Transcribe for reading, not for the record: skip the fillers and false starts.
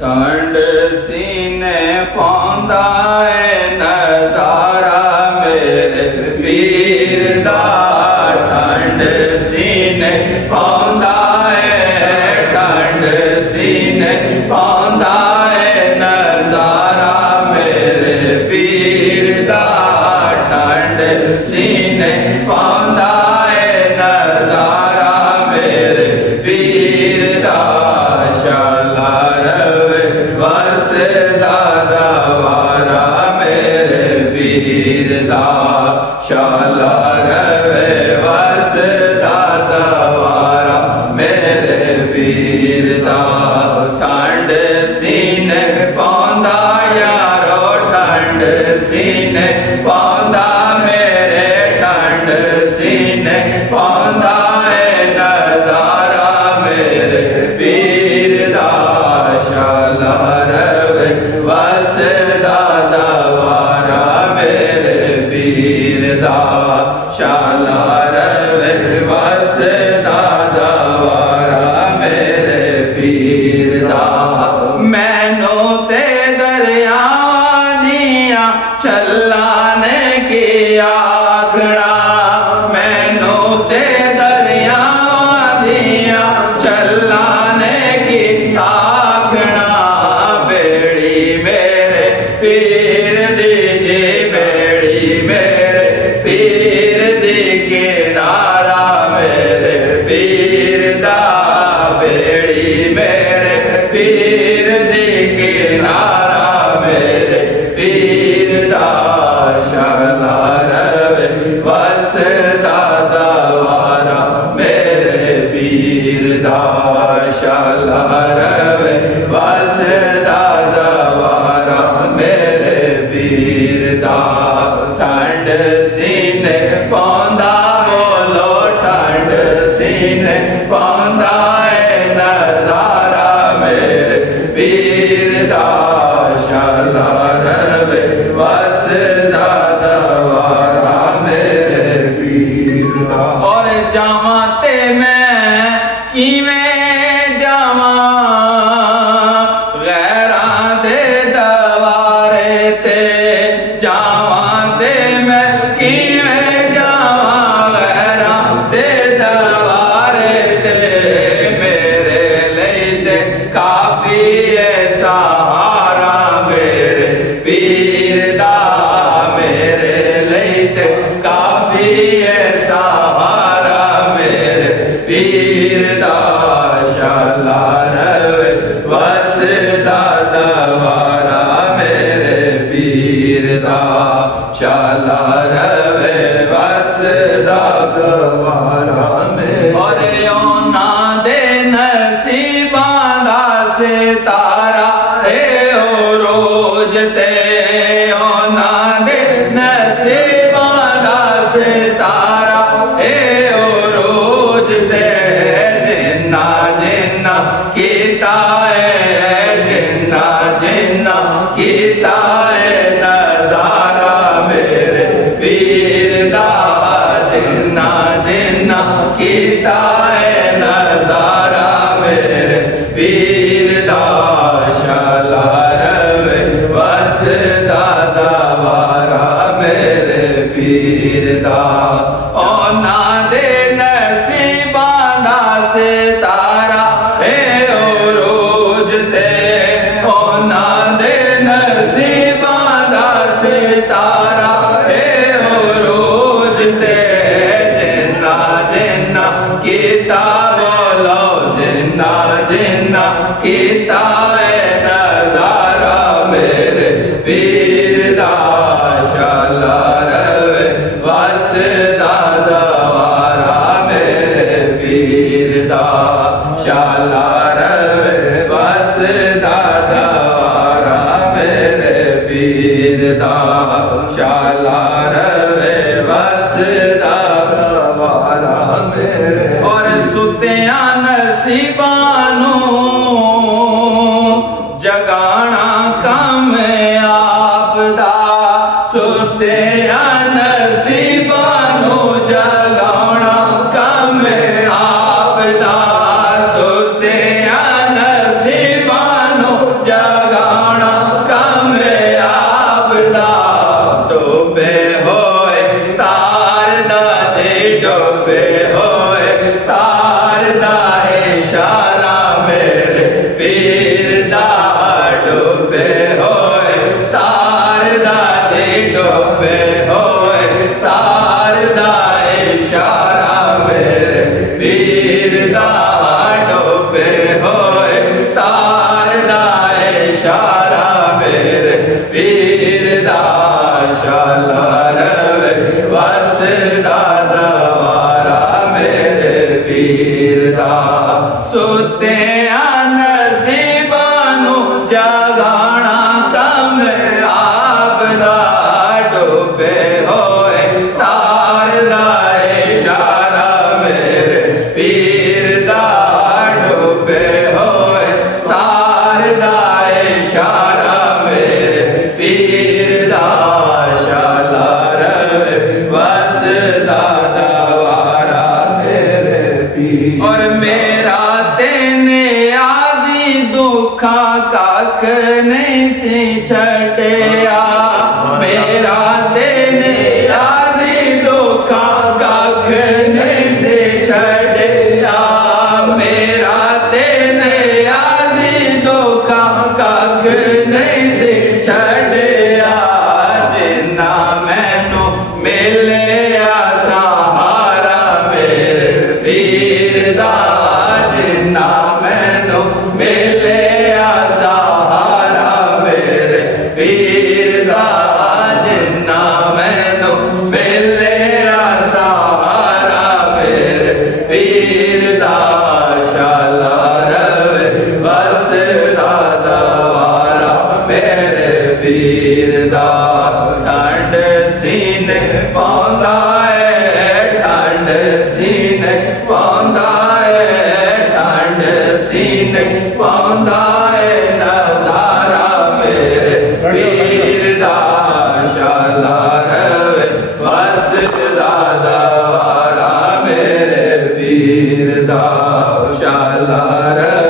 ठंड सीने पांदा है नजारा मेरे पीर दा, ठंड सीने पांदा है, ठंड सीने पांदा है नजारा मेरे पीर दा, ठंड सीने पांदा है नजारा मेरे पीर दा। शाला रवे वसदा दवारा मेरे पीर दा, शाला रवे वसदा दवारा मेरे पीर दा। ठंड सीने पांदा यारो, ठंड सीने पांदा मेरे, ठंड सीने पांदा है नजारा मेरे पीर दा। शाला रवे वसदा दवारा मेरे पीर दा, शाला रवे वसदा दवारा मेरे पीर दा। मैनू ते दरियावां दियां चलाने की आखड़ा, मैनू ते दरियावां दियां चलाने की आखड़ा, बेड़ी मेरे पीर दी जी, बेड़ी मेरे पीर दी किनारा मेरे पीर दा, बेड़ी मेरे पीर दी किनारा मेरे पीर दा। शाला रवे वसदा दवारा मेरे पीर दा, शाला रवे वसदा दवारा मेरे पीर दा। ठंड सीने पांदा बोलो, ठंड सीने पांदा है नजारा मेरे पीर दा, शाला रवे वसदा दवारा मेरे पीर दा। और जावा ते मैं किवें जावा गैरां दे दवारे ते, जावा ते मैं किवें जावा गैरां दे दवारे ते, मेरे लिए ते काफी है सहारा मेरे पीर दा, मेरे लिए ते काफी है सहारा मेरे पीर दा। शाला रवे वसदा दवारा मेरे पीर दा, शाला रवे वसदा दवारा मेरे। और ओना दे नसीबां दा सितारा है ओ रोज ते, ओना दे नसीबां दा सितारा है ओ रोज ते, जिन्ना जिन्ना कीता है, जिन्ना जिन्ना कीता है नजारा मेरे पीर दा, जिन्ना जिन्ना कीता है नजारा मेरे पीर दा। शाला रवे वसदा दवारा मेरे पीर दा, ओना दे नसीबां दा सितारा है ओ रोज ते, ओना दे नसीबां दा सितारा है ओ रोज ते, जिन्ना जिन्ना कीता बोलो, जिन्ना जिन्ना कीता है नजारा मेरे पीर दा। शाला रवे वसदा दवारा मेरे पीर दा, शाला रवे वसदा दवारा मेरे पीर दा, शाला रवे वसदा दवारा मेरे। और सुत्या नसीबां नूं जगाना काम आपदा, सुत्या नसीबां नूं जगाना काम आपदा, सुत्या नसीबां नूं जगाना काम आपदा डुबे होए तार दा इशारा मेरे पीर दा डुबे होए तार दा इशारा मेरे पीर दा शाला रवे वसदा दवारा मेरे पीर और मेरा तेने आजी दुखा कख नहीं सी छड़िया मेरा तेने आजी दुखा कख नहीं सी छड़िया मेरा तेने आजी दुखा कख नहीं सी छड़िया जिन्ना मैनू मिलिया सहारा मेरे पीर दा जिन्ना मैनू मिलिया सहारा मेरे पीर दा जिन्ना मैनू मिलिया सहारा मेरे पीर दा शाला रवे वसदा दवारा मेरे पीर दा ठंड सीने पांदा है ठंड सीने पांदा है ठंड सीने पांदा है नजारा मेरे पीर दा शाला रवे वसदा दवारा मेरे पीर दा शाला रवे